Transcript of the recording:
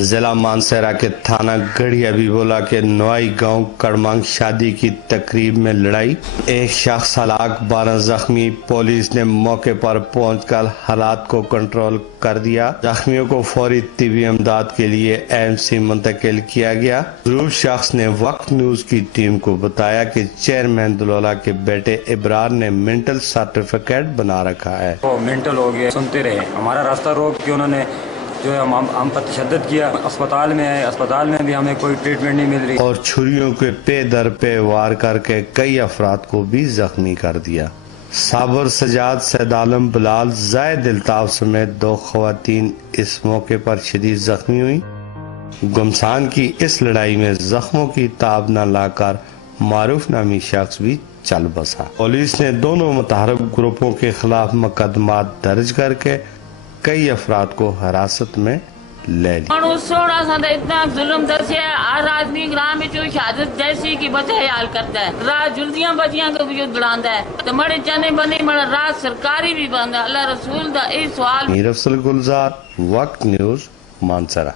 ضلع مانسہرہ کے تھانہ گڑھی ابیبولہ کے نوائی گاؤں کڑمانگ شادی کی تقریب میں لڑائی، ایک شخص ہلاک، 12 زخمی۔ پولیس نے موقع پر پہنچ کر حالات کو کنٹرول کر دیا۔ زخمیوں کو فوری طبی امداد کے لیے AMC منتقل کیا گیا۔ ضرور شخص نے وقت نیوز کی ٹیم کو بتایا کہ چیئرمین دلولہ کے بیٹے ابرار نے مینٹل سرٹیفکیٹ بنا رکھا ہے۔ وہ مینٹل ہو گیا، سنتے رہے، ہمارا راستہ روک کے انہوں نے جو ہے ہم پر تشدد کیا۔ اسپتال میں آئے، اسپتال میں بھی ہمیں کوئی ٹریٹمنٹ نہیں مل رہی، اور چھریوں کے پے در پے وار کر کے کئی افراد کو بھی زخمی کر دیا۔ صابر سجاد، سید عالم بلال، زائد الطاف سمیت 2 خواتین اس موقع پر شدید زخمی ہوئی۔ گمسان کی اس لڑائی میں زخموں کی تاب نہ لا کر معروف نامی شخص بھی چل بسا۔ پولیس نے دونوں متحرک گروپوں کے خلاف مقدمات درج کر کے کئی افراد کو حراست میں لے لیا۔ سوڑا سا اتنا ظلم درس ہے، ہر آدمی گرام میں شہادت جیسی کی بچہ حیال کرتا ہے، رات جلدیاں بچیاں کو بھی گڑاندا ہے، تو مڑے چنے بنے مڑا رات سرکاری بھی بند ہے۔ اللہ رسول دا اے سوال۔ میر افضل گلزار، وقت نیوز، مانسہرہ۔